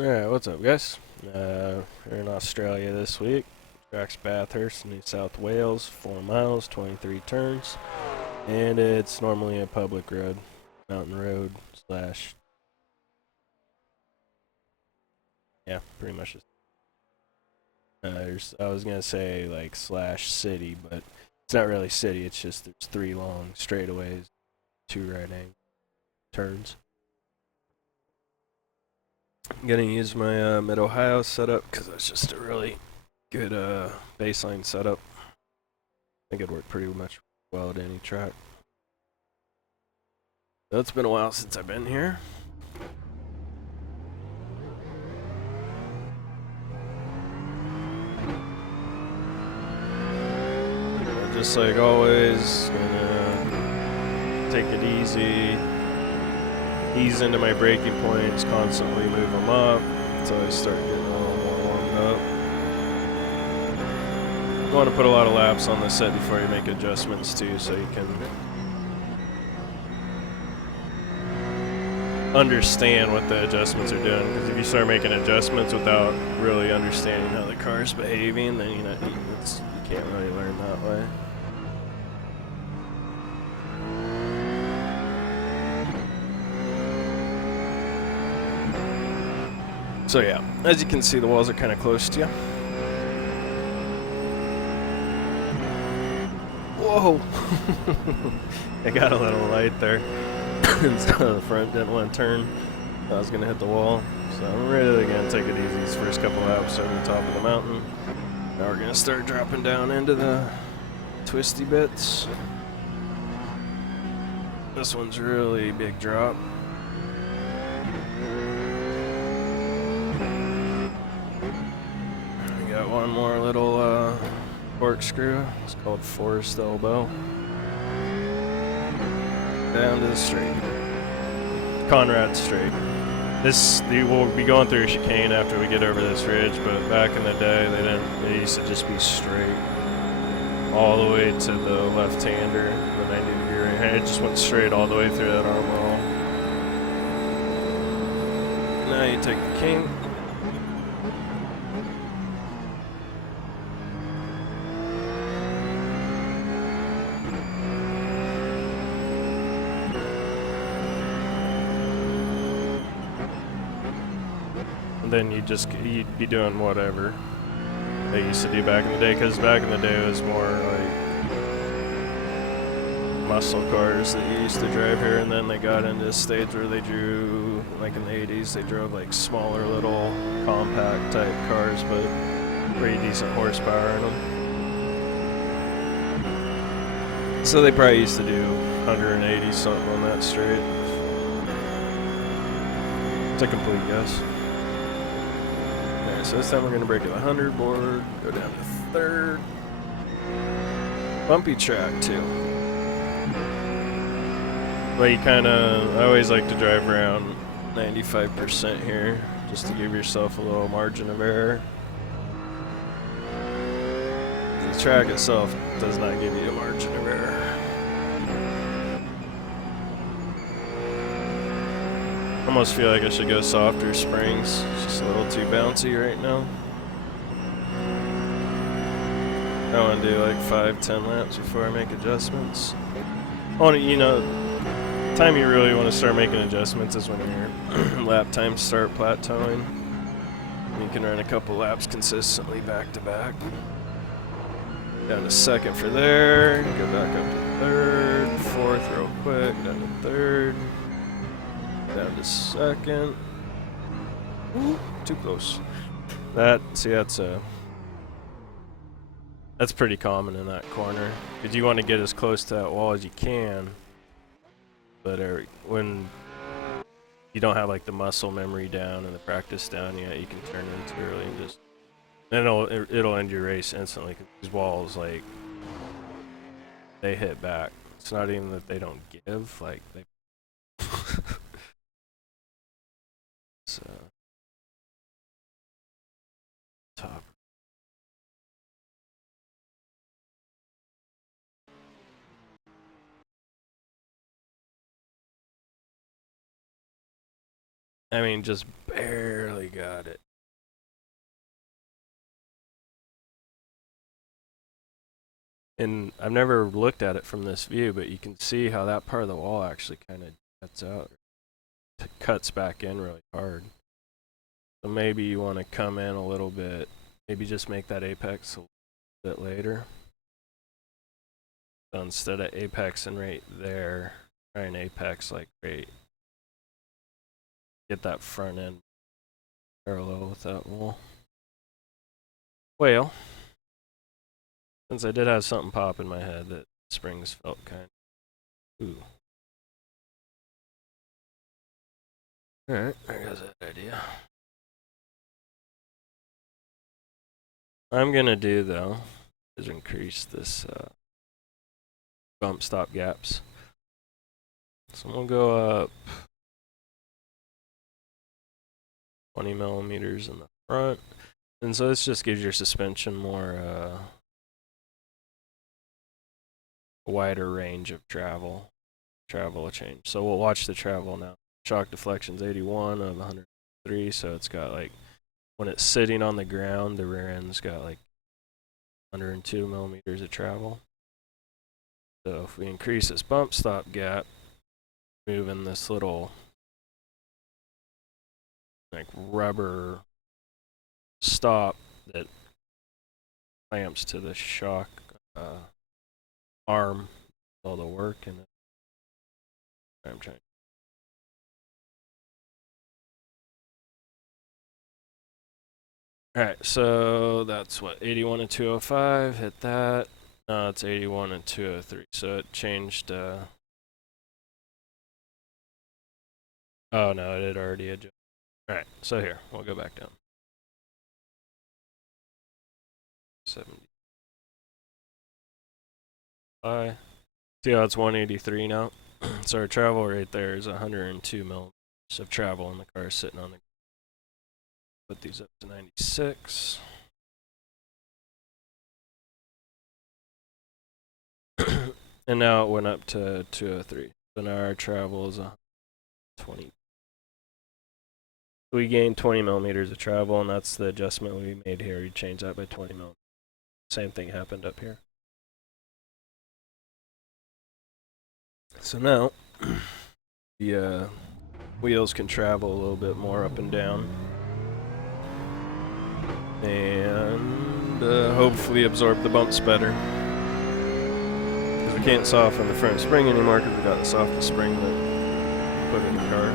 Alright, what's up, guys? We're in Australia this week. Track's Bathurst, New South Wales, 4 miles, 23 turns. And it's normally a public road, mountain road, slash. Yeah, pretty much. I was gonna say, like, slash city, but it's not really city, it's just there's 3 long straightaways, 2 right angle turns. I'm gonna use my Mid-Ohio setup because it's just a really good baseline setup. I think it'd work pretty much well at any track. So it's been a while since I've been here. Just like always, gonna take it easy, ease into my braking points, constantly move them up until I start getting a little more warmed up. You want to put a lot of laps on the set before you make adjustments too, so you can understand what the adjustments are doing. Because if you start making adjustments without really understanding how the car's behaving, then you can't really learn that way. So yeah, as you can see, the walls are kind of close to you. Whoa! I got a little light there. So the front didn't want to turn. I was going to hit the wall. So I'm really going to take it easy these first couple laps over the top of the mountain. Now we're going to start dropping down into the twisty bits. This one's a really big drop. We got one more little corkscrew. It's called Forest Elbow. Down to the straight. Conrad straight. We'll be going through a chicane after we get over this ridge, but back in the day they used to just be straight all the way to the left-hander, the 90-degree right-hander. It just went straight all the way through that arm roll. Now you take the king. Then you'd be doing whatever they used to do back in the day, because back in the day it was more like muscle cars that you used to drive here, and then they got into a stage where they drew, like in the 80s, they drove like smaller little compact type cars, but pretty decent horsepower in them. So they probably used to do 180 something on that straight. It's a complete guess. So this time we're going to break at the 100 board, go down to third. Bumpy track too. But I always like to drive around 95% here, just to give yourself a little margin of error. The track itself does not give you a margin of error. I almost feel like I should go softer springs. It's just a little too bouncy right now. I want to do like 5-10 laps before I make adjustments. Time you really want to start making adjustments is when your lap times start plateauing. You can run a couple laps consistently back to back. Down to second for there. Go back up to third. Fourth real quick. Down to third. Down to second. Ooh, too close. That's pretty common in that corner, because you want to get as close to that wall as you can, but when you don't have like the muscle memory down and the practice down yet, you can turn in too early and just, and it'll end your race instantly, because these walls, like, they hit back. It's not even that they don't give, like they so top. I mean, just barely got it. And I've never looked at it from this view, but you can see how that part of the wall actually kind of cuts out, cuts back in really hard. So maybe you want to come in a little bit, maybe just make that apex a little bit later. So instead of apexing right there, try an apex like right, get that front end parallel with that wall. Well, since I did have something pop in my head that springs felt kind of, ooh. Alright, there goes that idea. I'm gonna do though is increase this bump stop gaps. So we'll go up 20 millimeters in the front. And so this just gives your suspension more wider range of travel change. So we'll watch the travel now. Shock deflection's 81 of 103, so it's got like, when it's sitting on the ground, the rear end's got like 102 millimeters of travel. So if we increase this bump stop gap, moving this little like rubber stop that clamps to the shock arm, all the work in it. I'm trying. Alright, so that's what, 81 and 205, hit that. No, it's 81 and 203, so it changed, oh no, it had already adjusted. Alright, so here, we'll go back down. 75. See how it's 183 now? So our travel right there is 102 millimeters of travel, and the car is sitting on the. Put these up to 96. And now it went up to 203. So now our travel is 120. We gained 20 millimeters of travel, and that's the adjustment we made here. We changed that by 20 millimeters. Same thing happened up here. So now the wheels can travel a little bit more up and down, and hopefully absorb the bumps better. Because we can't soften the front spring anymore because we got the softest spring that we put in the car.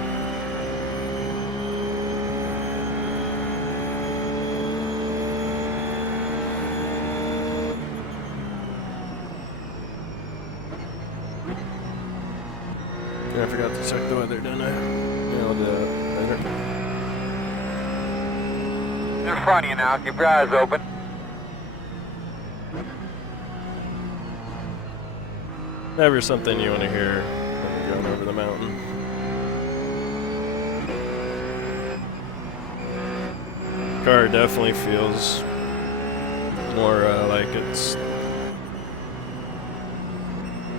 And I forgot to check the weather, didn't I? Yeah, I'll do that later. In front of you now, keep your eyes open. Never something you want to hear when you're going over the mountain. Car definitely feels more like it's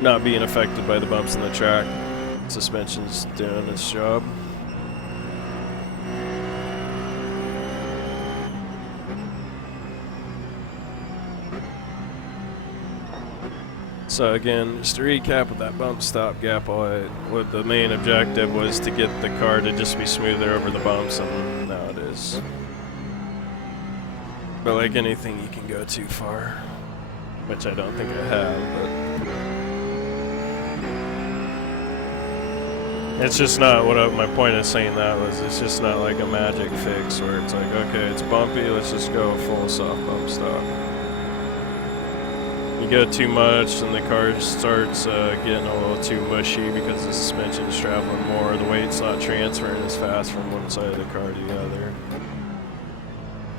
not being affected by the bumps in the track. Suspension's doing its job. So again, just to recap with that bump stop gap, what the main objective was to get the car to just be smoother over the bumps, and now it is. But like anything, you can go too far, which I don't think I have, but it's just not what my point of saying that was. It's just not like a magic fix where it's like, okay, it's bumpy, let's just go full soft bump stop. You go too much and the car starts getting a little too mushy because the suspension's traveling more, the weight's not transferring as fast from one side of the car to the other.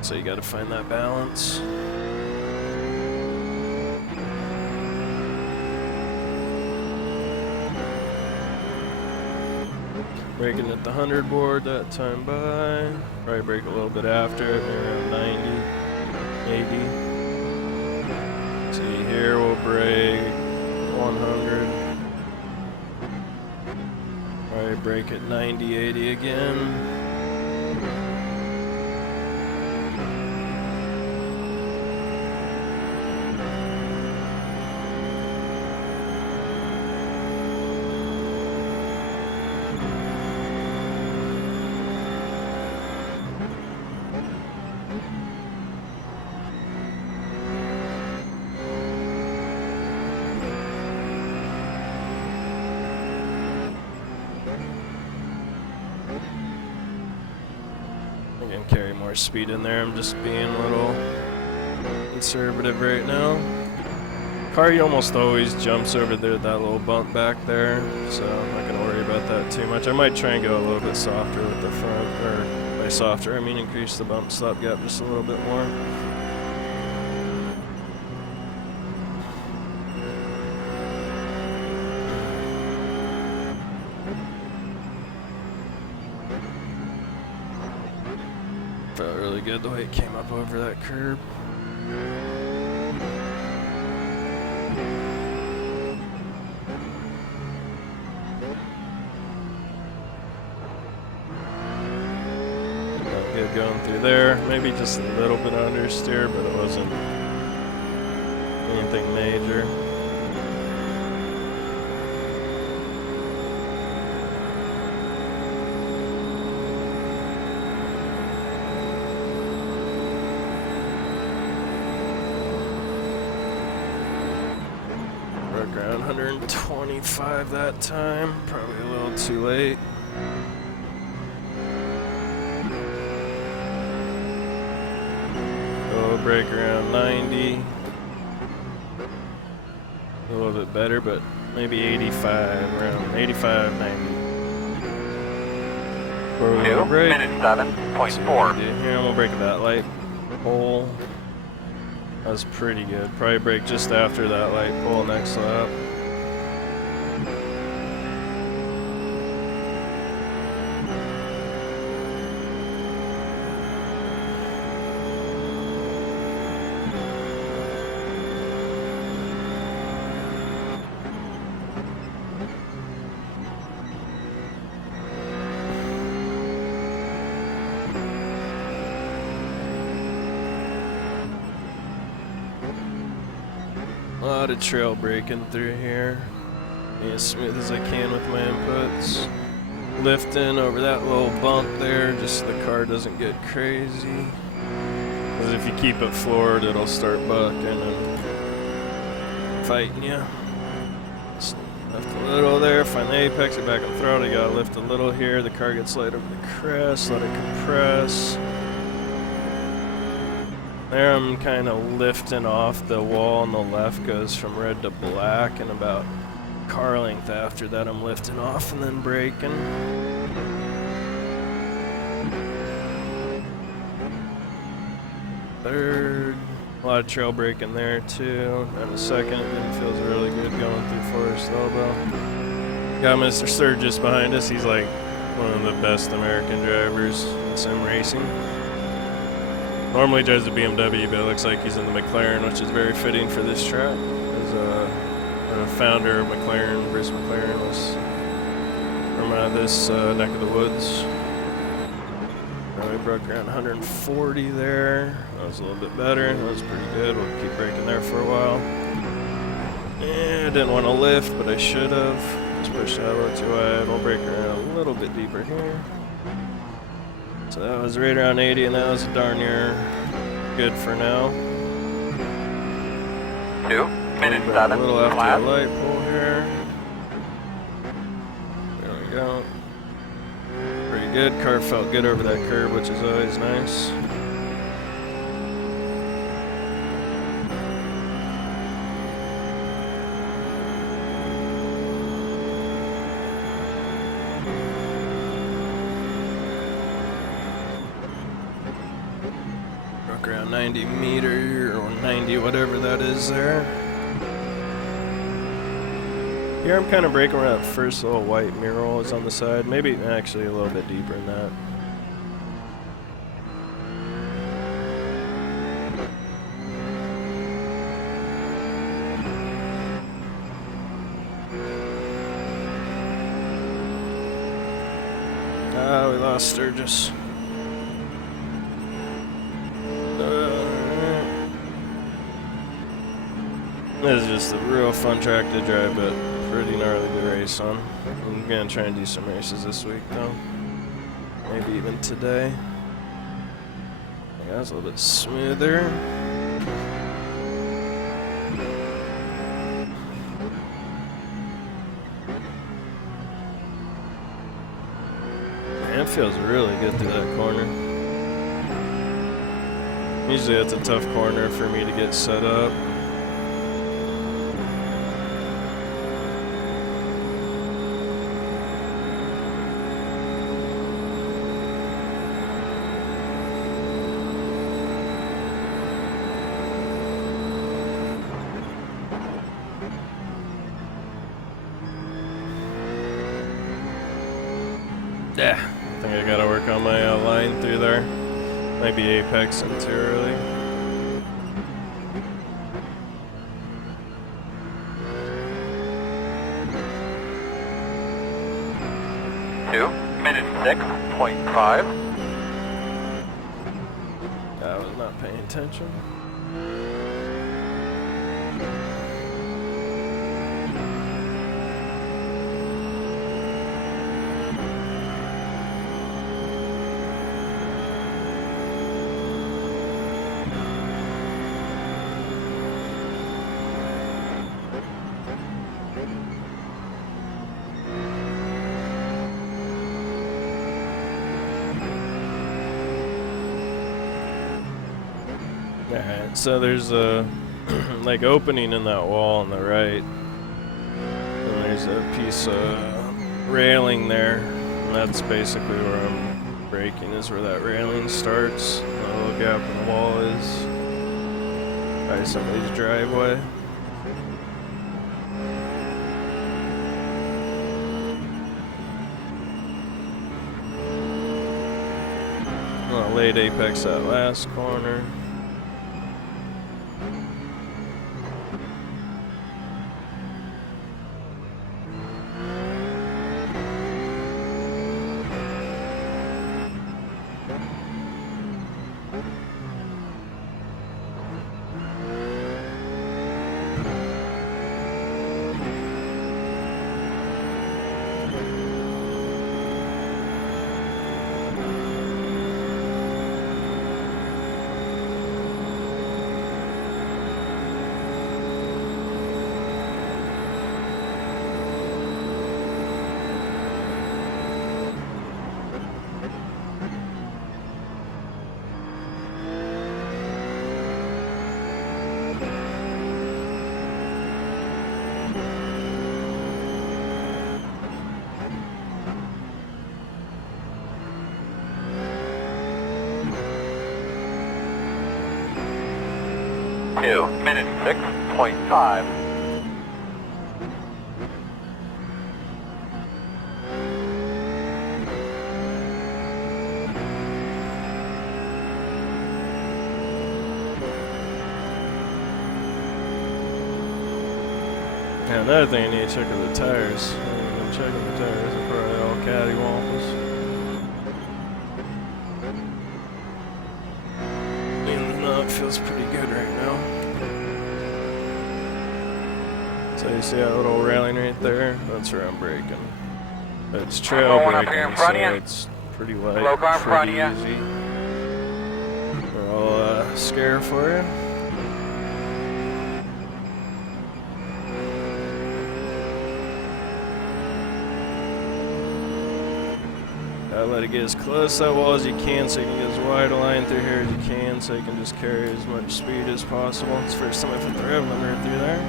So you gotta find that balance. Braking at the 100 board that time by. Probably brake a little bit after it, maybe around 90, 80. See here, we'll brake 100. Probably brake at 90, 80 again. I'm gonna carry more speed in there. I'm just being a little conservative right now. Car almost always jumps over there, that little bump back there, so I'm not gonna worry about that too much. I might try and go a little bit softer with the front, or by softer I mean increase the bump stop gap just a little bit more. Felt really good the way it came up over that curb. Good going through there. Maybe just a little bit understeer, but it wasn't anything major. Broke around 125 that time, probably a little too late. Brake around 90. A little bit better, but maybe 85, around 85, 90. 2 minutes 7.4. Here, I'm gonna brake at that light pole. That was pretty good. Probably brake just after that light pole next lap. A lot of trail braking through here. Be as smooth as I can with my inputs. Lifting over that little bump there, just so the car doesn't get crazy. Because if you keep it floored, it'll start bucking and fighting you. Just lift a little there, find the apex, get back on throttle. You gotta lift a little here. The car gets light over the crest, let it compress. There I'm kind of lifting off. The wall on the left goes from red to black, and about car length after that I'm lifting off and then braking. Third, a lot of trail braking there too. And a second, it feels really good going through Forest Elbow. Got Mr. Sturgis behind us. He's like one of the best American drivers in sim racing. Normally drives a BMW, but it looks like he's in the McLaren, which is very fitting for this track. The founder of McLaren, Bruce McLaren, was from this neck of the woods. We broke around 140 there. That was a little bit better. That was pretty good. We'll keep braking there for a while. Yeah, I didn't want to lift, but I should have. Just pushed that a little too wide. We'll brake around a little bit deeper here. So that was right around 80, and that was darn near good for now. 2 minutes 7. A little after the light pole here. There we go. Pretty good. Car felt good over that curb, which is always nice. Around 90 meter or 90, whatever that is there. Here I'm kind of braking where that first little white mural is on the side. Maybe actually a little bit deeper than that. Ah, we lost Sturgis. This is just a real fun track to drive, but pretty gnarly to race on. I'm gonna try and do some races this week though. Maybe even today. Yeah, that's a little bit smoother. Man, it feels really good through that corner. Usually it's a tough corner for me to get set up. Yeah, I think I gotta work on my line through there. Might be apexing too early. Minute 6.5. I was not paying attention. Alright, so there's a like opening in that wall on the right. And there's a piece of railing there. And that's basically where I'm braking, is where that railing starts. The little gap in the wall is by somebody's driveway. Well, late apex that last corner. Minute 6.5. Yeah, another thing I need to check are the tires. I'm checking the tires, they're probably all cattywampus. It feels pretty good right now. So you see that little railing right there? That's where I'm braking. It's trail braking, so it's pretty light, pretty easy. I'll scare for you. Let it get as close to that wall as you can so you can get as wide a line through here as you can so you can just carry as much speed as possible. It's the first time I've hit the rev limiter through there.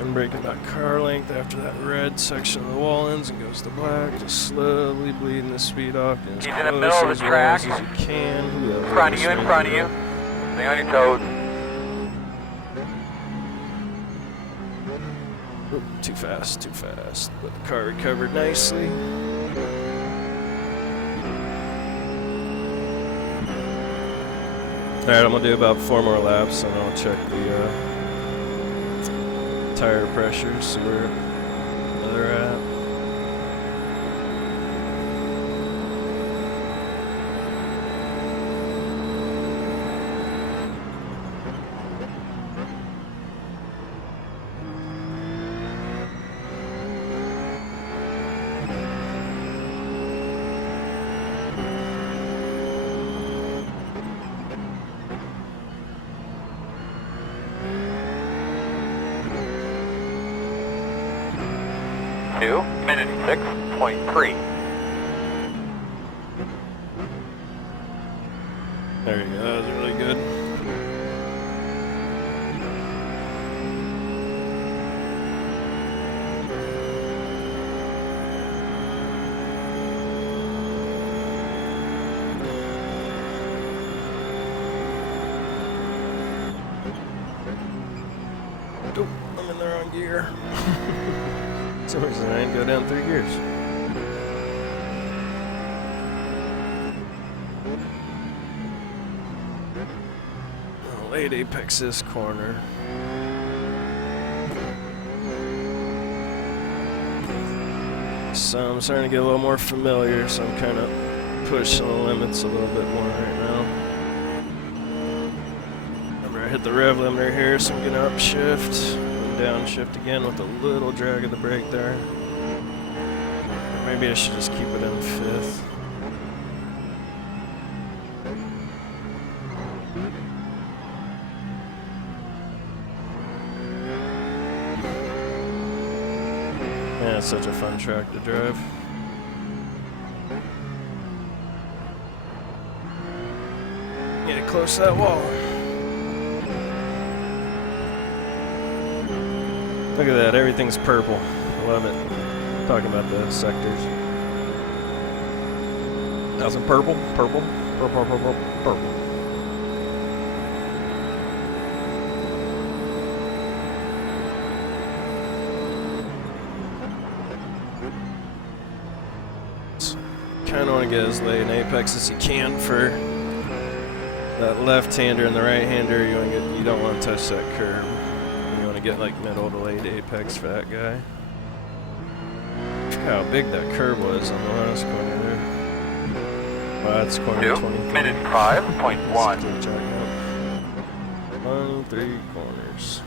And braking about car length after that red section of the wall ends and goes to black. Just slowly bleeding the speed off. As He's in the middle of the track. As you can. In front of you, in front of you. Stay on your toes. Oop, too fast, too fast. But the car recovered nicely. Alright, I'm gonna do about 4 more laps and I'll check the tire pressure, see where they're at. Minute 6.3. There you go, that was really good. Oh, I'm in the wrong gear. For some reason I didn't go down 3 gears. Oh, late apex this corner. So I'm starting to get a little more familiar, so I'm kind of pushing the limits a little bit more right now. I hit the rev limiter here, so I'm gonna upshift and downshift again with a little drag of the brake there. Or maybe I should just keep it in 5th. Yeah, it's such a fun track to drive. Get close to that wall. Look at that, everything's purple. I love it. Talking about the sectors. Nothing purple, purple, purple, purple, purple. Kind of want to get as late in apex as you can for that left-hander and the right-hander. You don't want to touch that curb. Get like middle to late apex for that guy. Look how big that curve was on the last corner there. Wow, that's corner 23. Minute 5.1. 3 corners.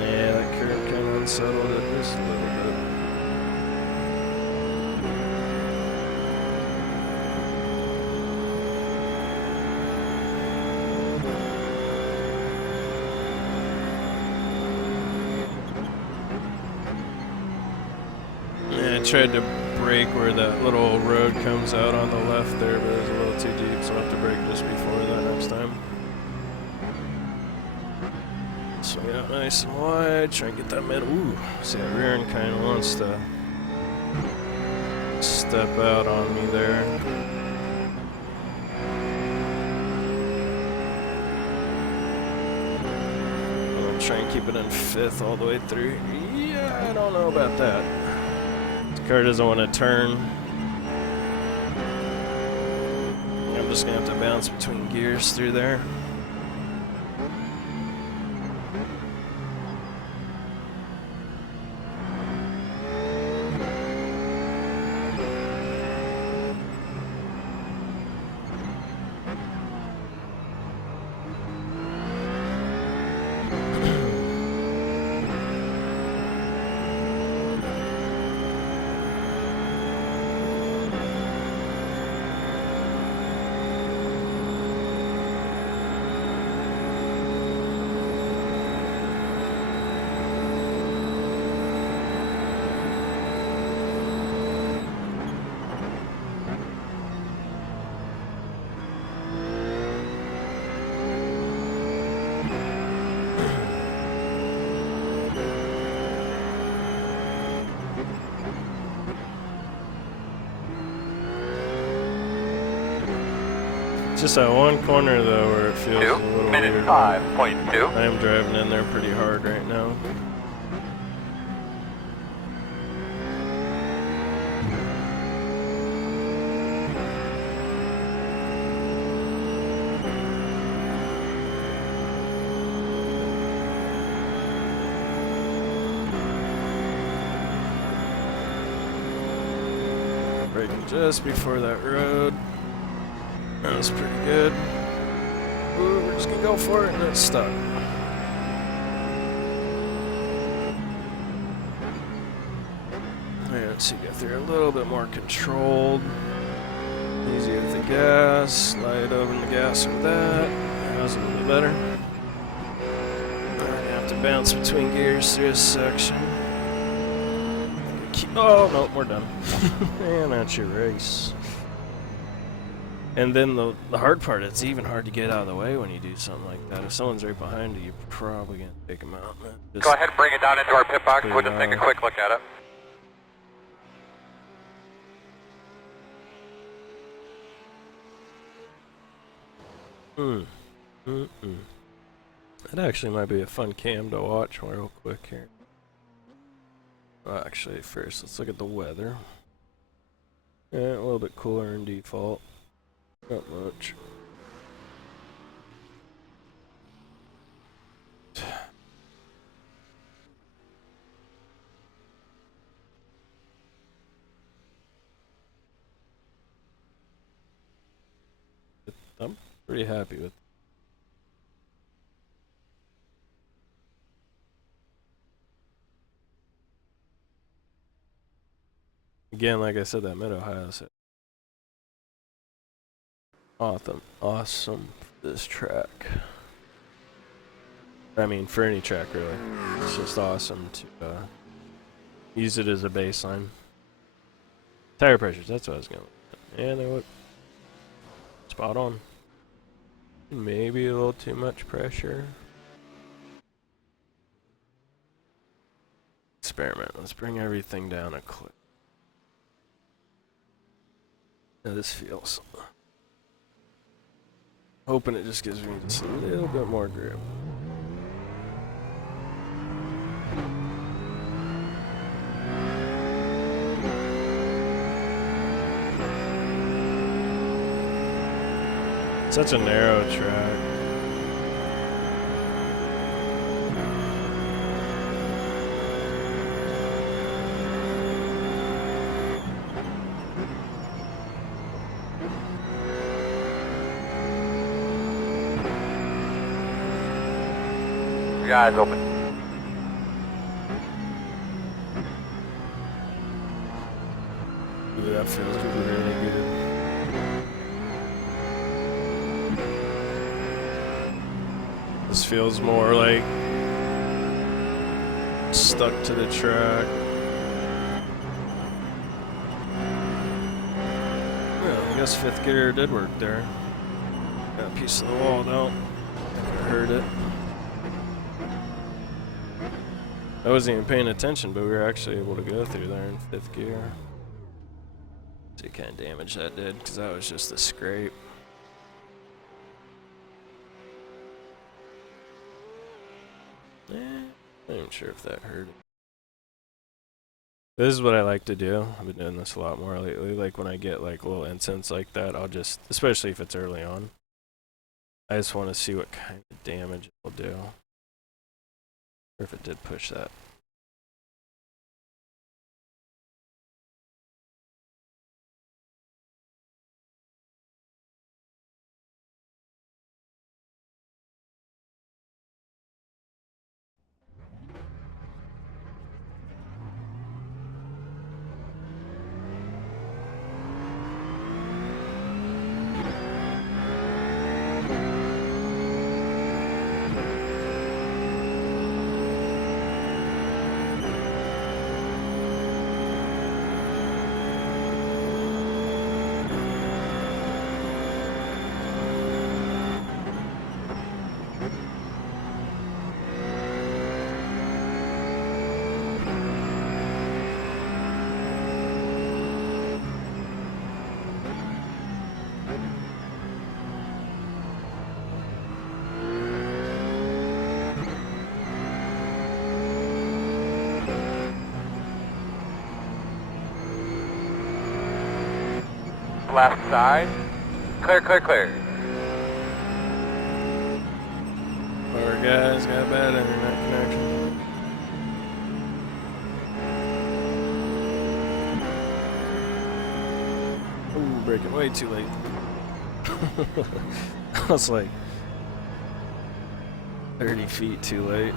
Yeah, that curve kind of unsettled it just a little bit. I tried to brake where that little road comes out on the left there, but it was a little too deep, so I'll have to brake just before that next time. Swing it out nice and wide, try and get that middle. Ooh, see that rear end kind of wants to step out on me there. I'm gonna try and keep it in 5th all the way through. Yeah, I don't know about that. Car doesn't want to turn. I'm just gonna have to bounce between gears through there. Just that one corner though where it feels a little minute weird. 5.2. I am driving in there pretty hard right now. Braking just before that road. That was pretty good. Ooh, we're just gonna go for it and it's stuck. Alright, let's see, go through a little bit more controlled. Easy with the gas, slide over the gas with that. That was a little bit better. Alright, I have to bounce between gears through this section. Oh, no, we're done. And that's your race. And then the hard part, it's even hard to get out of the way when you do something like that. If someone's right behind you, you're probably going to take them out. Just Go ahead and bring it down into our pit box. put We'll it just take a on. quick look at it. That actually might be a fun cam to watch real quick here. Well, actually, first, let's look at the weather. Yeah, a little bit cooler in default. Not much. I'm pretty happy with it. Again, like I said, that mid Ohio's awesome for this track. I mean, for any track really. It's just awesome to use it as a baseline. Tire pressures, that's what I was going with. Yeah, they would. Spot on. Maybe a little too much pressure. Experiment. Let's bring everything down a click. Now this feels. Hoping it just gives me just a little bit more grip. Such a narrow track. Your eyes open. Ooh, that feels really good. This feels more like stuck to the track. Well, I guess fifth gear did work there. Got a piece of the wall though. I heard it. I wasn't even paying attention, but we were actually able to go through there in fifth gear. See what kind of damage that did, because that was just a scrape. Eh, I'm not even sure if that hurt. This is what I like to do. I've been doing this a lot more lately. Like when I get like little incidents like that, I'll just, especially if it's early on, I just want to see what kind of damage it will do. Or if it did push that. Left side. Clear, clear, clear. Our guys got bad internet connection. Ooh, braking way too late. I was like 30 feet too late.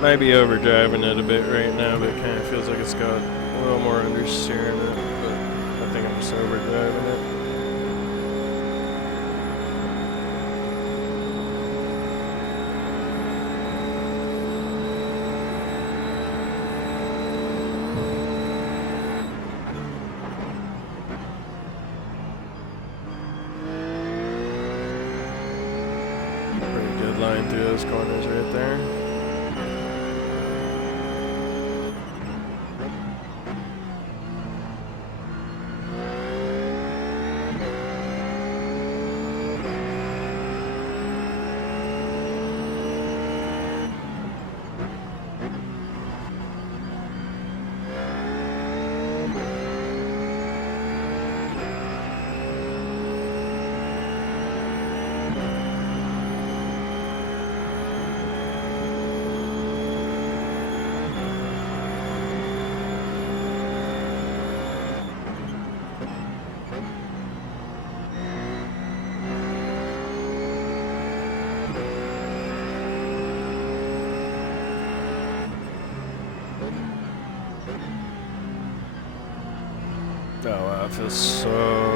Might be overdriving it a bit right now, but it kind of feels like it's got a little more understeer in it, but I think I'm just overdriving it. flying through those corners right there. Oh wow, it feels so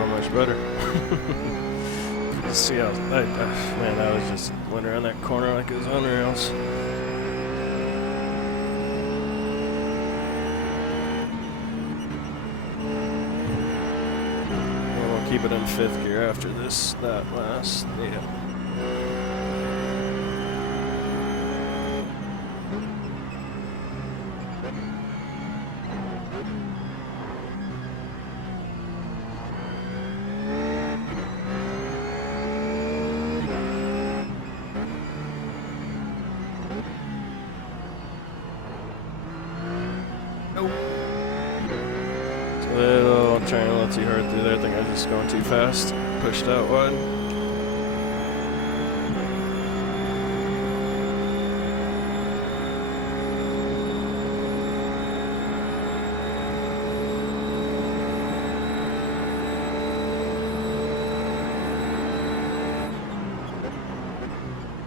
much better. See how, man, I was just went around that corner like it was on rails. And we'll keep it in 5th gear after that last, yeah. Trying a little too hard through there. I think I was just going too fast. Pushed out wide.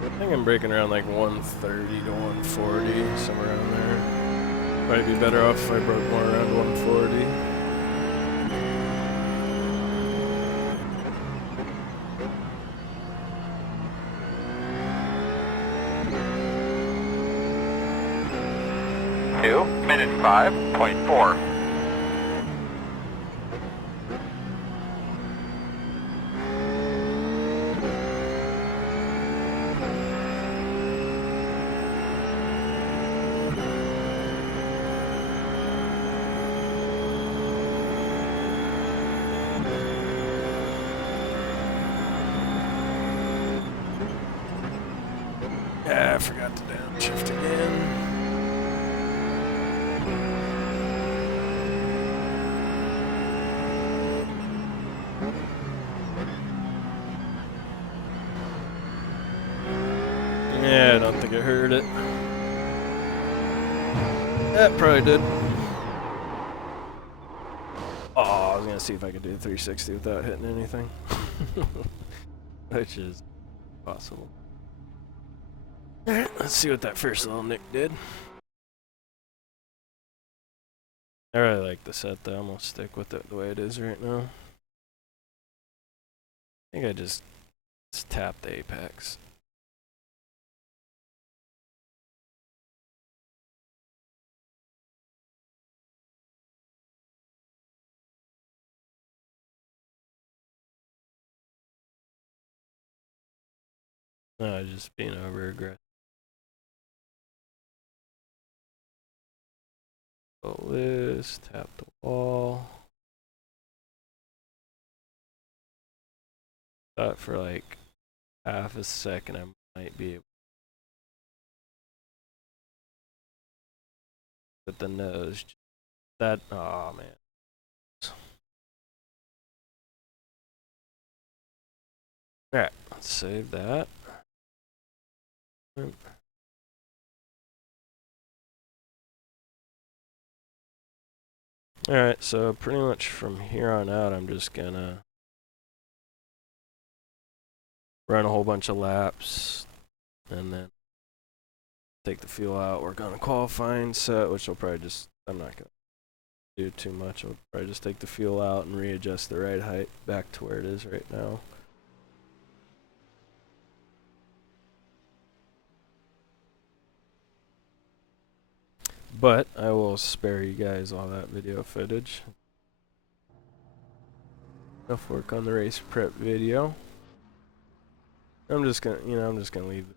I think I'm breaking around like 130 to 140, somewhere around there. Probably be better off if I broke more around 140. 2 minutes 5.4. Yeah, I forgot to downshift again. Yeah, I don't think I heard it. That probably did. Oh, I was gonna see if I could do the 360 without hitting anything. Which is possible. Alright, let's see what that first little nick did. I really like the set though, I'm gonna stick with it the way it is right now. I think I just tapped the apex. No, just being over aggressive. Pull this, tap the wall. Thought for like half a second I might be able to put the nose. That, oh man. Alright, let's save that. Alright, so pretty much from here on out, I'm just gonna run a whole bunch of laps and then take the fuel out, work on a qualifying set, which I'll probably just, I'm not gonna do too much. I'll probably just take the fuel out and readjust the ride height back to where it is right now. But I will spare you guys all that video footage. Enough work on the race prep video. I'm just gonna leave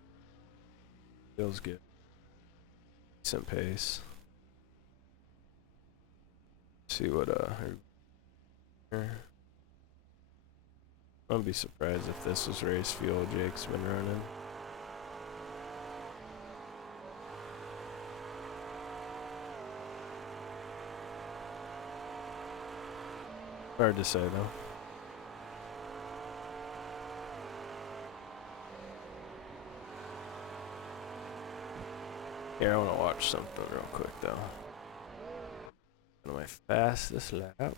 Feels good. Decent pace. See what here. I wouldn't be surprised if this was race fuel Jake's been running. Hard to say though. Here, I want to watch something real quick though. One of my fastest lap.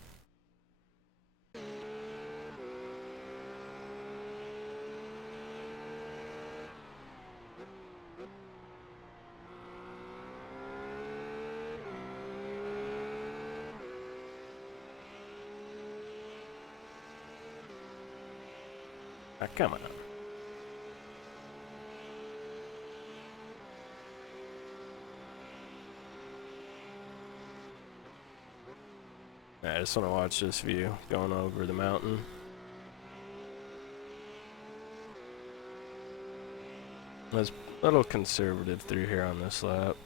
Ah, come on. I just want to watch this view going over the mountain. I was a little conservative through here on this lap.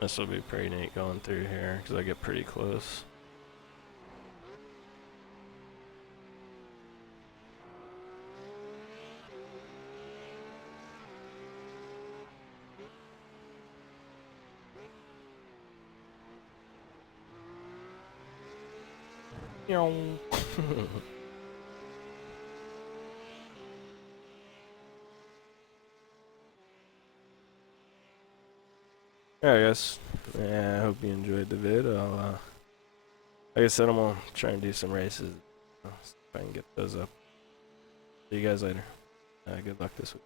This will be pretty neat going through here because I get pretty close. Alright guys, yeah, I hope you enjoyed the vid. Like I said, I'm gonna try and do some races. See if I can get those up. See you guys later. Good luck this week.